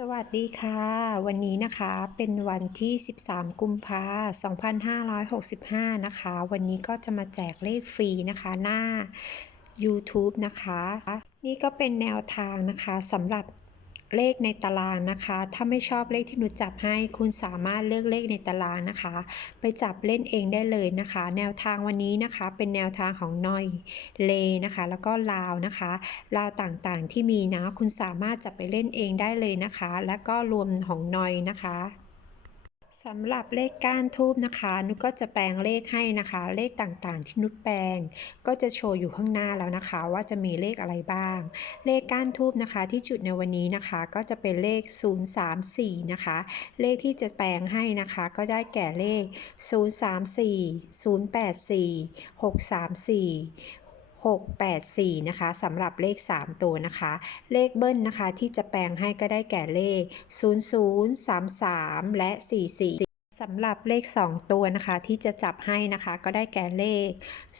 สวัสดีค่ะ วันนี้นะคะเป็นวันที่ 13 กุมภา2565 นะคะ วันนี้ก็จะมาแจกเลขฟรีนะคะหน้า YouTube นะคะ นี่ก็เป็นแนวทางนะคะสำหรับ เลขในตารางนะคะ ถ้าไม่ชอบเลขที่หนูจับให้คุณสามารถเลือกเลขในตารางนะคะ ไปจับเล่นเองได้เลยนะคะ แนวทางวันนี้นะคะเป็นแนวทางของนอยเลนะคะ แล้วก็ลาวนะคะลาวต่างๆที่มีนะคุณสามารถจับไปเล่นเองได้เลยนะคะ แล้วก็รวมของนอยนะคะ สำหรับเลขก้านทูบนะคะ นุก็จะแปลงเลขให้นะคะ เลขต่างๆ ที่นุแปลง ก็จะโชว์อยู่ข้างหน้าแล้วนะคะ ว่าจะมีเลขอะไรบ้าง เลขก้านทูบนะคะ ที่จุดในวันนี้นะคะ ก็จะเป็นเลข 034 นะคะ เลขที่จะแปลงให้นะคะ ก็ได้แก่เลข 034 084 634 684 นะคะสำหรับเลข 3 ตัวนะคะ เลขเบิ้ลนะคะที่จะแปลงให้ก็ได้แก่เลข 0033 และ 44สำหรับเลข 2 ตัวนะคะที่จะจับให้นะคะ ก็ได้แก่เลข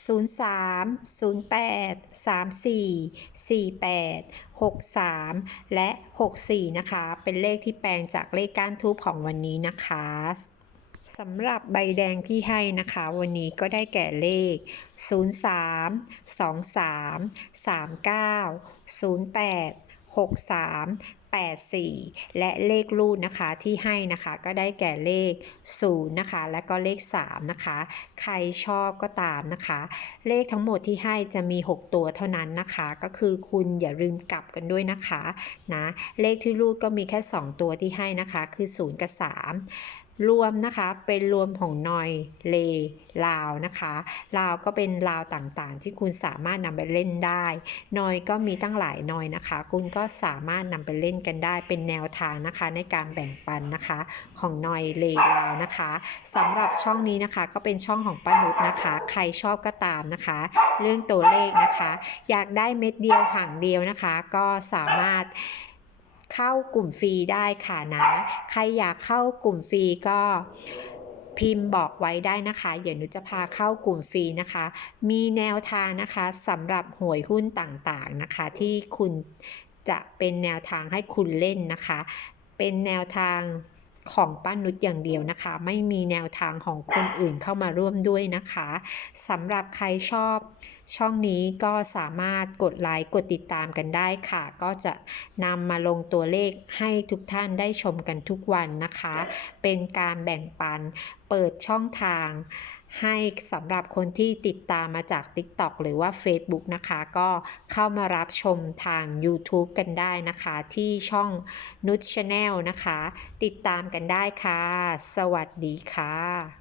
03 08 34 48 63 และ 64 นะคะ เป็นเลขที่แปลงจากเลขก้านทูบของวันนี้นะคะ สำหรับใบแดงที่ให้นะคะ วันนี้ก็ได้แก่เลข 03 23 39 08 63 84 และเลขรูดนะคะที่ให้นะคะก็ได้แก่เลข 0 นะคะ และก็เลข 3 นะคะ ใครชอบก็ตามนะคะ เลขทั้งหมดที่ให้จะมี 6 ตัวเท่านั้นนะคะ ก็คือคุณอย่าลืมกลับกันด้วยนะคะนะเลขที่รูดก็มีแค่ 2 ตัวที่ให้นะคะ คือ 0 กับ 3 รวมนะคะเป็นรวมของนอยเลลาวนะคะลาวก็เป็นลาวต่างๆ ที่คุณสามารถนำไปเล่นได้ นอยก็มีตั้งหลายนอยนะคะ คุณก็สามารถนำไปเล่นกันได้เป็นแนวทางนะคะ ในการแบ่งปันนะคะของนอยเลลาวนะคะสำหรับช่องนี้นะคะก็เป็นช่องของป้านุชนะคะ ใครชอบก็ตามนะคะ เรื่องตัวเลขนะคะ อยากได้เม็ดเดียวห่างเดียวนะคะ ก็สามารถ เข้ากลุ่มฟรีได้ค่ะนะ ใครอยากเข้ากลุ่มฟรีก็พิมพ์บอกไว้ได้นะคะ เดี๋ยวหนูจะพาเข้ากลุ่มฟรีนะคะ มีแนวทางนะคะสำหรับหวยหุ้นต่างๆนะคะ ที่คุณจะเป็นแนวทางให้คุณเล่นนะคะ เป็นแนวทาง ของป้านุชอย่างเดียวนะคะ ไม่มีแนวทางของคนอื่นเข้ามาร่วมด้วยนะคะสำหรับใครชอบช่องนี้ก็สามารถกดไลค์กดติดตามกันได้ค่ะ ก็จะนำมาลงตัวเลขให้ทุกท่านได้ชมกันทุกวันนะคะ เป็นการแบ่งปันเปิดช่องทาง ให้สำหรับคนที่ติดตามมาจาก TikTok หรือว่า Facebook นะคะ ก็เข้ามารับชมทาง YouTube กันได้นะคะ ที่ช่องนุชชาแนลนะคะ ติดตามกันได้ค่ะ สวัสดีค่ะ